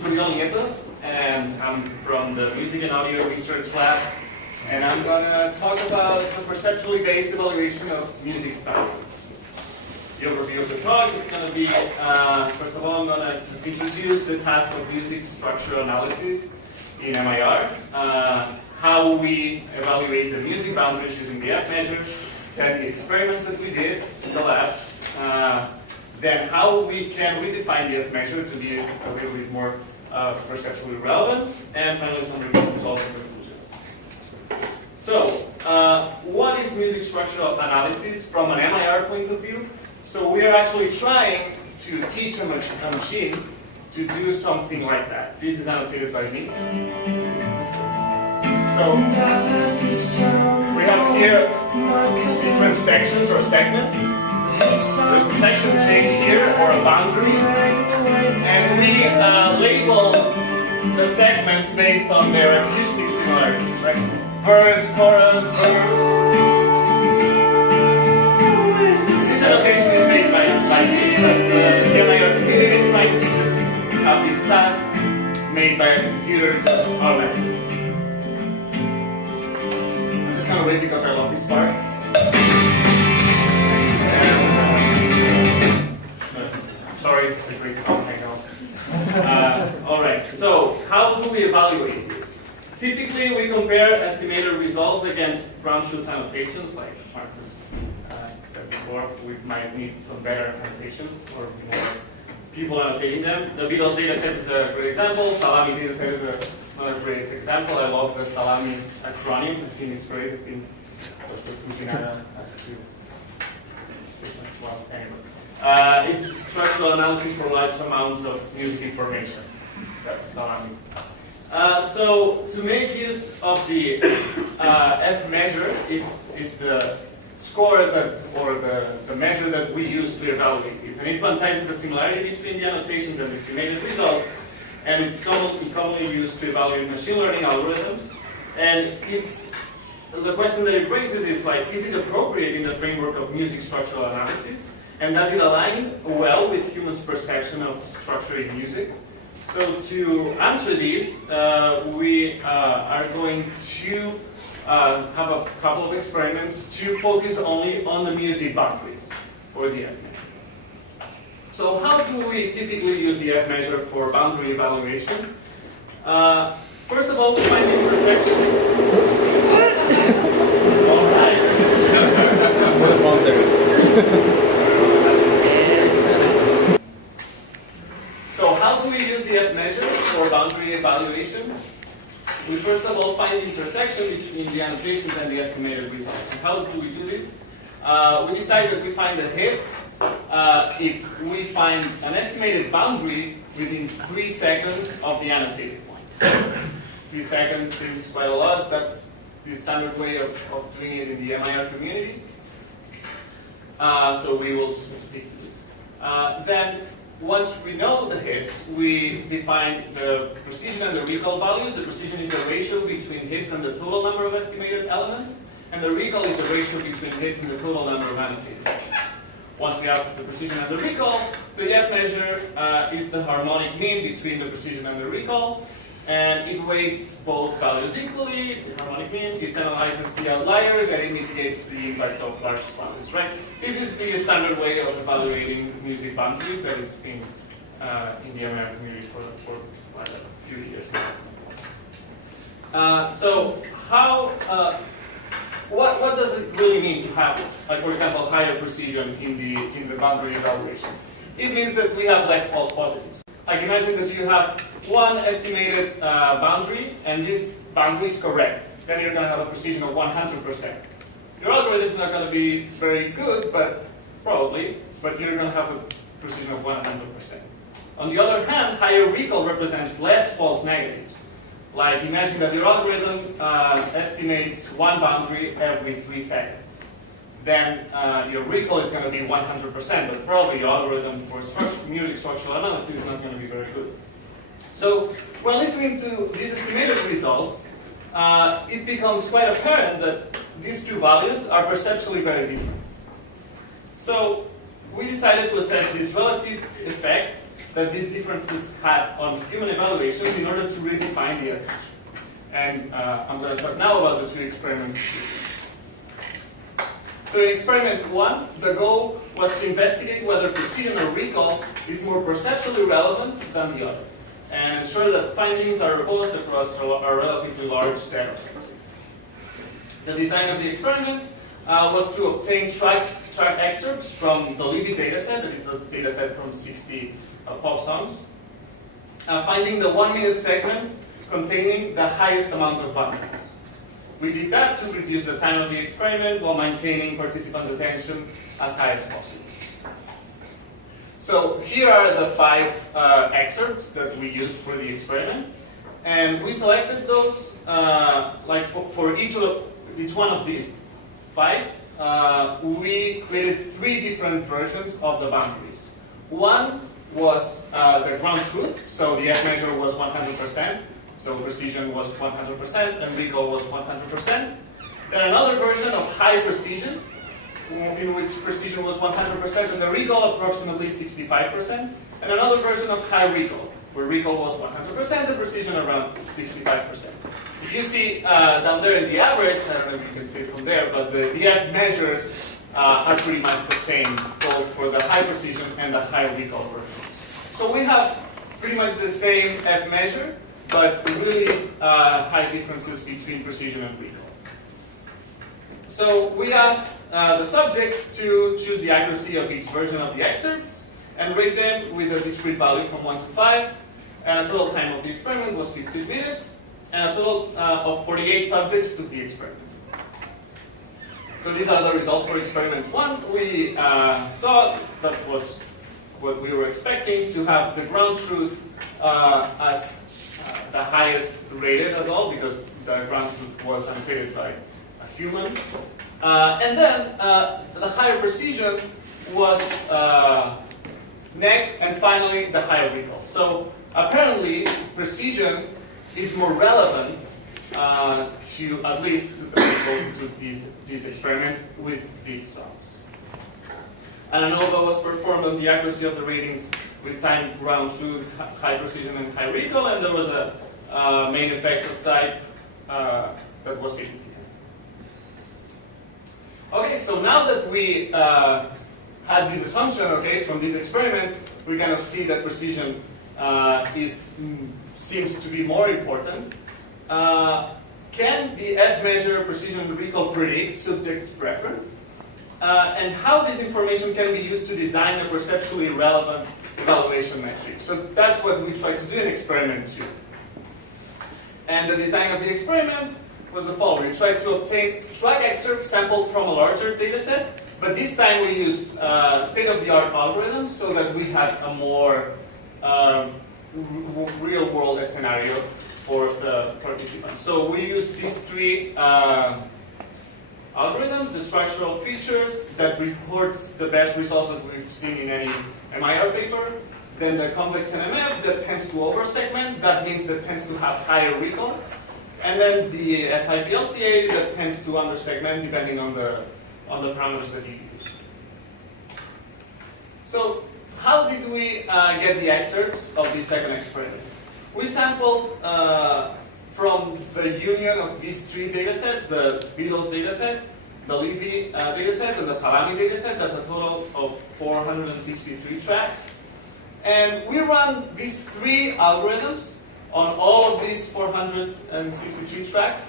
Oriol Nieto, and I'm from the Music and Audio Research Lab, and I'm going to talk about the perceptually based evaluation of music boundaries. The overview of the talk is going to be, first of all, I'm going to just introduce the task of music structural analysis in MIR, how we evaluate the music boundaries using the F measure, then the experiments that we did in the lab, then how we can redefine the F measure to be a little bit more perceptually relevant, and finally some results and conclusions. So, what is music structural analysis from an MIR point of view? So we are actually trying to teach a machine to do something like that. This is annotated by me. So we have here different sections or segments. There's a section change here, or a boundary, and we label the segments based on their acoustic similarities, right? Verse, chorus, verse. This annotation is made by me, but the MIR community is trying to just have this task made by a computer just automatically. I'm just going to wait because I love this part. Sorry, it's a great song, I know. Alright, so how do we evaluate this? Typically, we compare estimated results against ground truth annotations, like Marcus said before. We might need some better annotations or more people annotating them. The Beatles dataset is a great example. Salami dataset is another great example. I love the Salami acronym. I think it's great. It's structural analysis for large amounts of music information. That's Salami. So to make use of the F measure is the score that, or the measure that we use to evaluate this. And it quantizes the similarity between the annotations and the estimated results. And it's commonly used to evaluate machine learning algorithms. And the question that it raises is like, is it appropriate in the framework of music structural analysis? And does it align well with humans' perception of structure in music? So to answer this, we are going to have a couple of experiments to focus only on the music boundaries for the F measure. So how do we typically use the F measure for boundary evaluation? First of all, we find the intersection. All right. What a boundary. So how do we use the F measure for boundary evaluation? We first of all find the intersection between the annotations and the estimated results. And how do we do this? We decide that we find a hit if we find an estimated boundary within 3 seconds of the annotated point. 3 seconds seems quite a lot. That's the standard way of doing it in the MIR community. So we will stick to this. Then, once we know the hits, we define the precision and the recall values. The precision is the ratio between hits and the total number of estimated elements, and the recall is the ratio between hits and the total number of annotated elements. Once we have the precision and the recall, the F measure is the harmonic mean between the precision and the recall, and it weights both values equally, the harmonic mean. It penalizes the outliers, and it mitigates the impact of large boundaries, right? This is the standard way of evaluating music boundaries that it's been in the American community for quite a few years now. So what does it really mean to have, like, for example, higher precision in the boundary evaluation? It means that we have less false positives. Like, imagine that you have one estimated boundary, and this boundary is correct. Then you're going to have a precision of 100%. Your algorithm is not going to be very good, but you're going to have a precision of 100%. On the other hand, higher recall represents less false negatives. Like, imagine that your algorithm estimates one boundary every 3 seconds. Then your recall is going to be 100%, but probably your algorithm for music structural analysis is not going to be very good. So when listening to these estimated results, it becomes quite apparent that these two values are perceptually very different. So we decided to assess this relative effect that these differences had on human evaluations in order to redefine the F. And I'm going to talk now about the two experiments. So in experiment 1, the goal was to investigate whether precision or recall is more perceptually relevant than the other, and ensure that findings are robust across a relatively large set of subjects. The design of the experiment was to obtain track excerpts from the Levy dataset, that is a dataset from 60 pop songs, finding the 1-minute segments containing the highest amount of boundaries. We did that to reduce the time of the experiment while maintaining participant attention as high as possible. So here are the 5 excerpts that we used for the experiment, and we selected those for each one of these 5. We created 3 different versions of the boundaries. One was the ground truth, so the F measure was 100%. So precision was 100% and recall was 100%. Then another version of high precision, in which precision was 100% and the recall approximately 65%. And another version of high recall, where recall was 100% and precision around 65%. If you see down there in the average, I don't know if you can see it from there, but the F measures are pretty much the same, both for the high precision and the high recall version. So we have pretty much the same F measure, but really high differences between precision and recall. So we asked the subjects to choose the accuracy of each version of the excerpts and rate them with a discrete value from 1 to 5. And the total time of the experiment was 15 minutes, and a total of 48 subjects took the experiment. So these are the results for experiment 1. We saw that was what we were expecting, to have the ground truth as the highest rated as all, because the ground truth was annotated by a human. And then the higher precision was next, and finally the higher recall. So apparently precision is more relevant to at least to the people to these experiments with these songs. An ANOVA was performed on the accuracy of the ratings with time ground truth, high precision, and high recall, and there was a main effect of type that was hidden. Okay, so now that we had this assumption, okay, from this experiment, we kind of see that precision seems to be more important. Can the F measure precision and recall predict subject's preference? And how this information can be used to design a perceptually relevant evaluation metric. So that's what we tried to do in experiment 2. And the design of the experiment was the following. We tried to obtain track excerpts sampled from a larger data set, but this time we used state-of-the-art algorithms so that we had a more real-world scenario for the participants. So we used these 3 algorithms, the structural features that reports the best results that we've seen in any MIR paper, then the complex NMF that tends to over-segment, that means that tends to have higher recall, and then the SIPLCA that tends to under-segment depending on the parameters that you use. So how did we get the excerpts of this second experiment? We sampled from the union of these 3 datasets, the Beatles dataset, the Levy dataset, and the Salami dataset. That's a total of 463 tracks. And we run these 3 algorithms on all of these 463 tracks,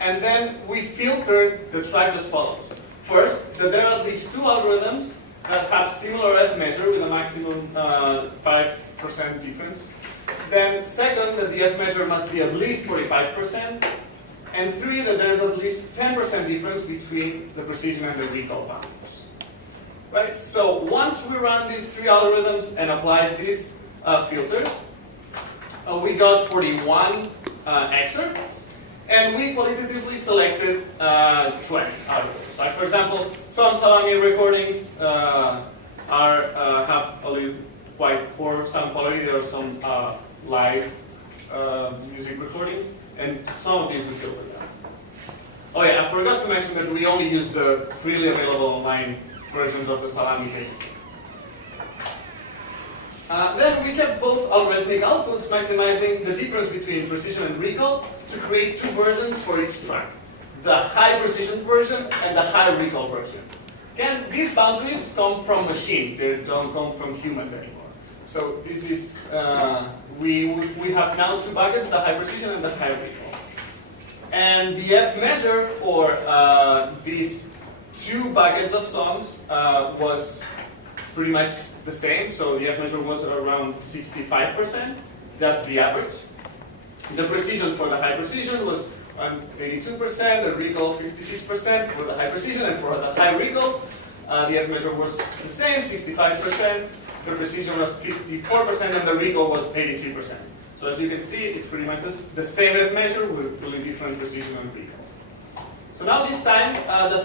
and then we filtered the tracks as follows. First, that there are at least 2 algorithms that have similar F measure with a maximum 5% difference. Then second, that the F measure must be at least 45%. And 3, that there's at least 10% difference between the precision and the recall boundaries. Right? So once we run these 3 algorithms and applied these filters, we got 41 excerpts, and we qualitatively selected 20 algorithms. Like for example, some Salami recordings have a little quite poor sound quality. There are some live music recordings, and some of these we filtered out. Oh yeah, I forgot to mention that we only use the freely available online versions of the Salami tapes. Then we kept both algorithmic outputs, maximizing the difference between precision and recall to create two versions for each track. The high precision version and the high recall version. Again, these boundaries come from machines, they don't come from humans anymore. So this is, we have now two buckets, the high precision and the high recall. And the F measure for these two buckets of songs was pretty much the same. So the F measure was around 65%. That's the average. The precision for the high precision was 82%, the recall 56% for the high precision, and for the high recall, the F measure was the same, 65%, the precision was 54%, and the recall was 83%. So as you can see, it's pretty much the same F measure with really different precision and recall. So now this time, the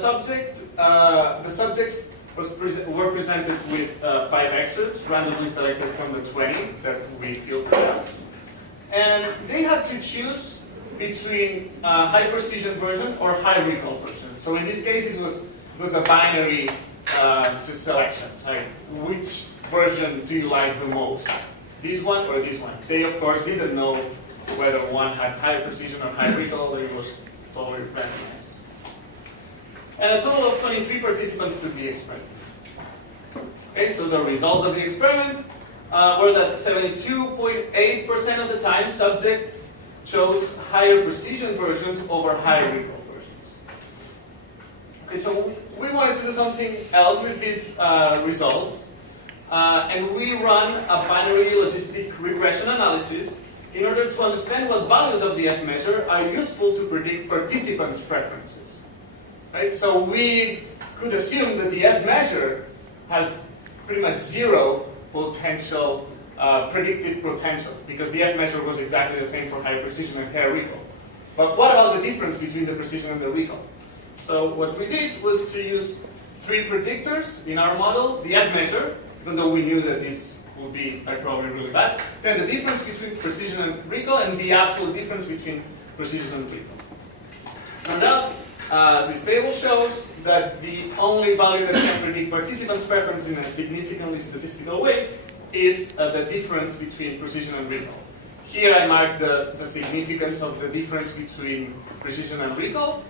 subjects were presented with 5 excerpts, randomly selected from the 20 that we filtered out. And they had to choose between high precision version or high recall version. So in this case, it was a binary just selection. Like, which version do you like the most? This one or this one? They, of course, didn't know whether one had high precision or high recall. It was totally randomized. And a total of 23 participants took the experiment. Okay, so the results of the experiment were that 72.8% of the time subjects chose higher precision versions over higher recall versions. Okay, so we wanted to do something else with these results, and we run a binary logistic regression analysis in order to understand what values of the F measure are useful to predict participants' preferences. Right? So we could assume that the F measure has pretty much zero potential, predictive potential, because the F measure was exactly the same for high precision and high recall. But what about the difference between the precision and the recall? So what we did was to use 3 predictors in our model, the F measure, even though we knew that this would be probably really bad, then the difference between precision and recall, and the absolute difference between precision and recall. And now, as this table shows, that the only value that can predict participants' preference in a significantly statistical way is the difference between precision and recall. Here I mark the significance of the difference between precision and recall,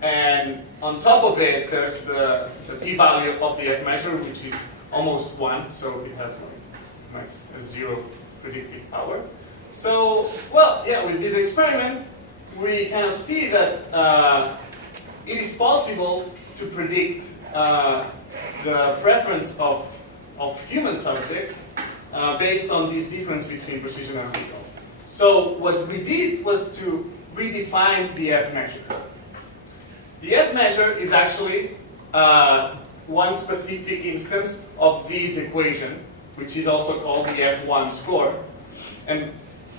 and on top of it there's the p-value of the F measure, which is almost 1, so it has like a 0 predictive power. So, well, yeah, with this experiment we kind of see that it is possible to predict the preference of human subjects based on this difference between precision and recall. So what we did was to redefine the F measure. The F measure is actually one specific instance of this equation, which is also called the F1 score. And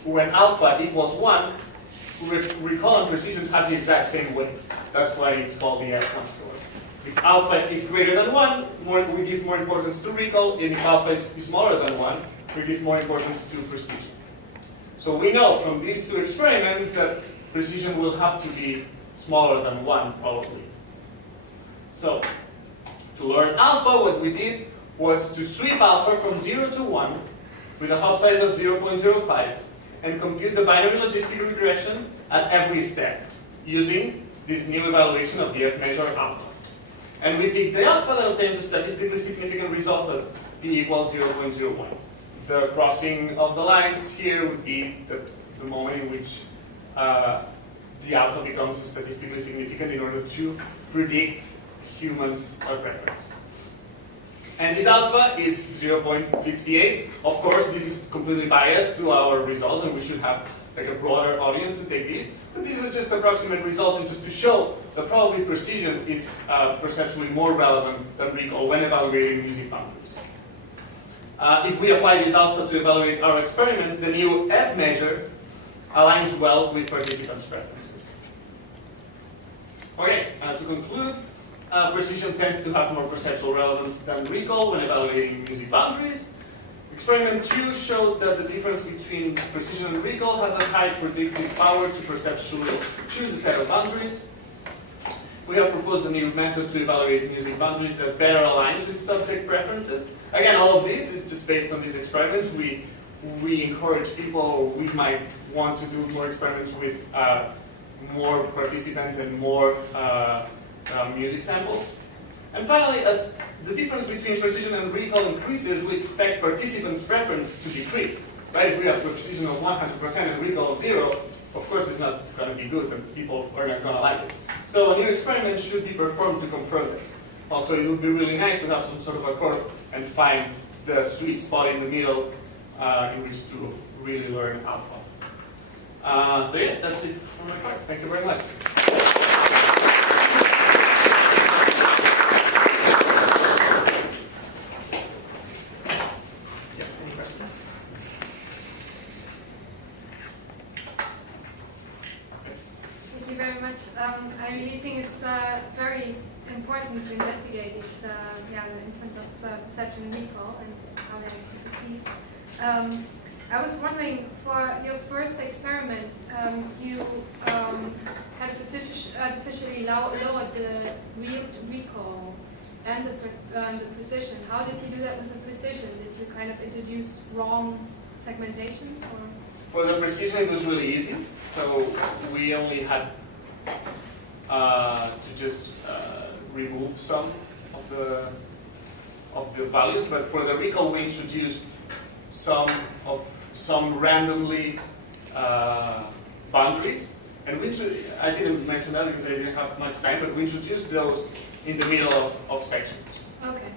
when alpha equals 1, recall and precision have the exact same weight. That's why it's called the F1 score. If alpha is greater than 1, we give more importance to recall, and if alpha is smaller than 1, we give more importance to precision. So we know from these 2 experiments that precision will have to be smaller than 1, probably. So, to learn alpha, what we did was to sweep alpha from 0 to 1 with a hop size of 0.05 and compute the binary logistic regression at every step using this new evaluation of the F measure alpha. And we picked the alpha that obtains a statistically significant result of p equals 0.01. The crossing of the lines here would be the moment in which the alpha becomes statistically significant in order to predict humans' preference. And this alpha is 0.58. Of course, this is completely biased to our results, and we should have like a broader audience to take these. But these are just approximate results, and just to show that probably precision is perceptually more relevant than recall when evaluating music boundaries. If we apply this alpha to evaluate our experiments, the new F measure aligns well with participants' preferences. Okay, to conclude, precision tends to have more perceptual relevance than recall when evaluating music boundaries. Experiment 2 showed that the difference between precision and recall has a high predictive power to perceptually choose a set of boundaries. we have proposed a new method to evaluate music boundaries that better aligns with subject preferences. Again, all of this is just based on these experiments. We encourage people, or we might want to do more experiments with more participants and more music samples. And finally, as the difference between precision and recall increases, we expect participants' preference to decrease. Right? If we have precision of 100% and recall of 0, of course it's not going to be good and people are not going to like it. So a new experiment should be performed to confirm this. Also, it would be really nice to have some sort of a curve and find the sweet spot in the middle in which to really learn alpha. So yeah, that's it from my part. Thank you very much. I really think it's very important to investigate this, the influence of perception and recall and how they actually perceive. I was wondering, for your first experiment, you had artificially lowered the recall and the precision. How did you do that with the precision? Did you kind of introduce wrong segmentations? Or? For the precision, it was really easy. So we only had to just remove some of the values, but for the recall we introduced some randomly boundaries, and I didn't mention that because I didn't have much time, but we introduced those in the middle of sections. Okay.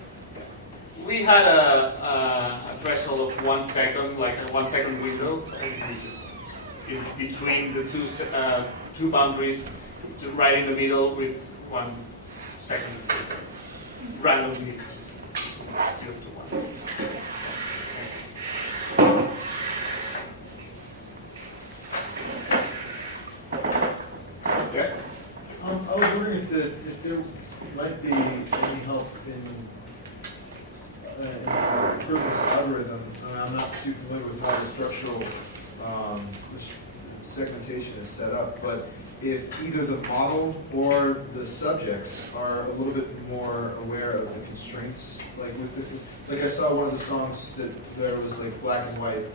We had a threshold of 1 second, like a 1 second window, and we just in between the two boundaries, right in the middle with 1 second randomly, 0 to 1. Yes? I was wondering if there might be any help in Perkins' algorithm. I'm not too familiar with how the structural segmentation is set up, but if either the model or the subjects are a little bit more aware of the constraints, like I saw one of the songs that there was like Black and White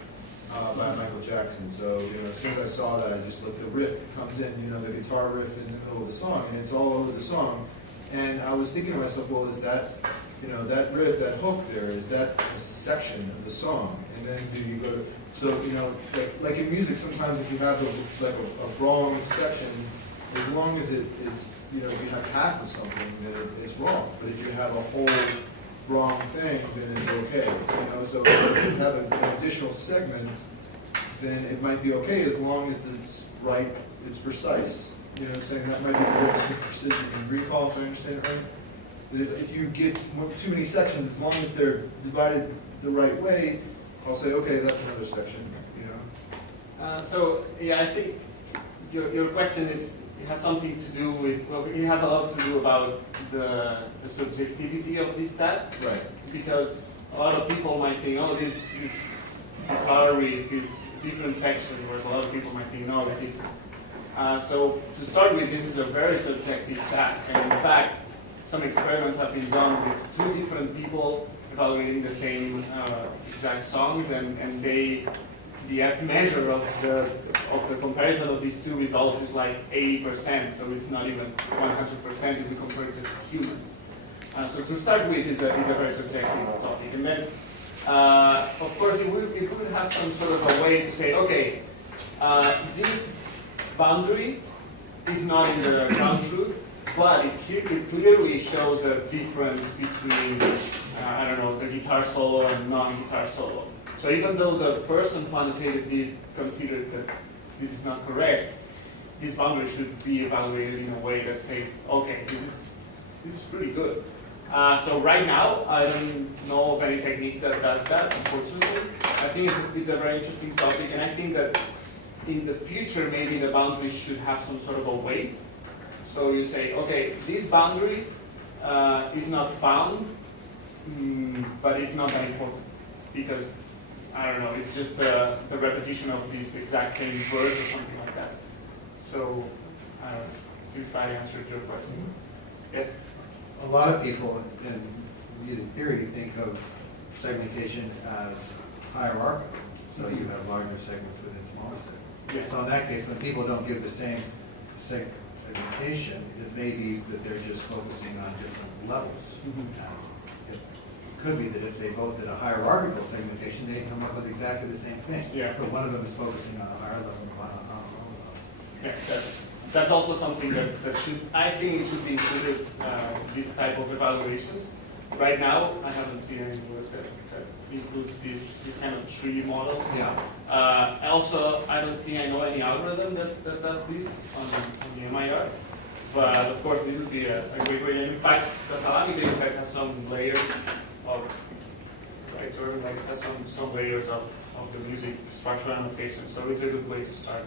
by Michael Jackson. So as soon as I saw that, I just looked. The riff comes in, the guitar riff in the middle of the song, and it's all over the song. And I was thinking to myself, well, is that that riff, that hook there, is that a section of the song? And then do you go to like in music, sometimes if you have a wrong section, as long as it is, if you have half of something, then it's wrong. But if you have a whole wrong thing, then it's okay. So if you have an additional segment, then it might be okay as long as it's right, it's precise. Saying that might be the difference between precision and recall, if I understand it right. If you give too many sections, as long as they're divided the right way, I'll say, okay, that's another section. So yeah, I think your question has something to do with, well, it has a lot to do about the subjectivity of this task. Right. Because a lot of people might think, oh, this guitar riff is different section, whereas a lot of people might think, no, it's different. So to start with, this is a very subjective task, and in fact, some experiments have been done with 2 different people evaluating the same exact songs, and the F measure of the comparison of these 2 results is like 80%, so it's not even 100% if we compare it just to humans. So to start with is a very subjective topic, and then of course it would have some sort of a way to say, okay, this boundary is not in the ground truth, but it clearly shows a difference between, I don't know, the guitar solo and non-guitar solo. So even though the person who annotated this considered that this is not correct, this boundary should be evaluated in a way that says, okay, this is pretty good. So right now, I don't know of any technique that does that, unfortunately. I think it's a very interesting topic, and I think that in the future, maybe the boundary should have some sort of a weight. So you say, okay, this boundary is not found, but it's not that important because, I don't know, it's just the repetition of this exact same verse or something like that. So, I don't know if I answered your question. Yes? A lot of people, in theory, think of segmentation as hierarchical. So you have larger segments within smaller segments. Yeah. So in that case, when people don't give the same segmentation, it may be that they're just focusing on different levels. It could be that if they both did a hierarchical segmentation, they'd come up with exactly the same thing. Yeah. But one of them is focusing on a higher level and one on a lower level. Yeah, that's also something that should, I think it should be included, this type of evaluations. Right now, I haven't seen any work that includes this kind of tree model. Yeah. Also, I don't think I know any algorithm that does this on the MIR. But of course, it would be a great way. And in fact, the Salami dataset has some layers of, right, or like has some layers of the music structural annotation. So it's a good way to start.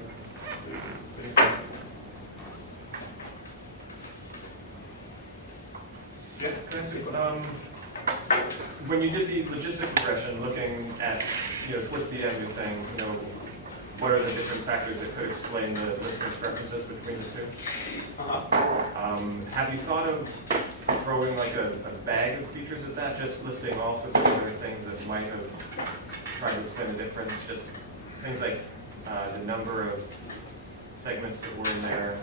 Yes, can I ask when you did the logistic regression, looking at, towards the end, you're saying, what are the different factors that could explain the listener's preferences between the two? Have you thought of throwing like a bag of features at that, just listing all sorts of other things that might have tried to explain the difference, just things like the number of segments that were in there,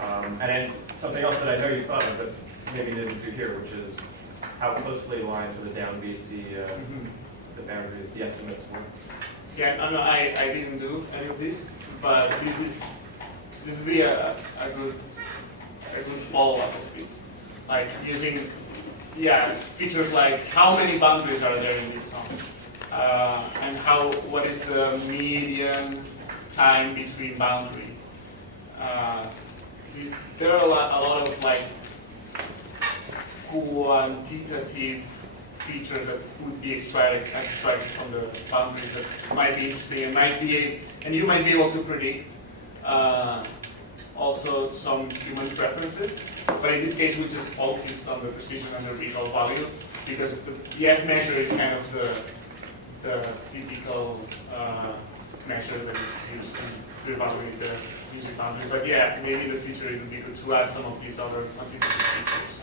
and then something else that I know you thought of, but maybe you didn't do here, which is how closely aligned to the downbeat the boundaries, the estimates were. Yeah, no, I didn't do any of this, but this would be a good follow-up of this. Like using, features like how many boundaries are there in this song, and what is the median time between boundaries. There are a lot of like quantitative features that would be extracted from the boundaries that might be interesting and you might be able to predict also some human preferences. But in this case, we just focused on the precision and the recall value because the F measure is kind of the typical measure that is used to evaluate the music boundary. But yeah, maybe in the future it would be good to add some of these other quantitative features.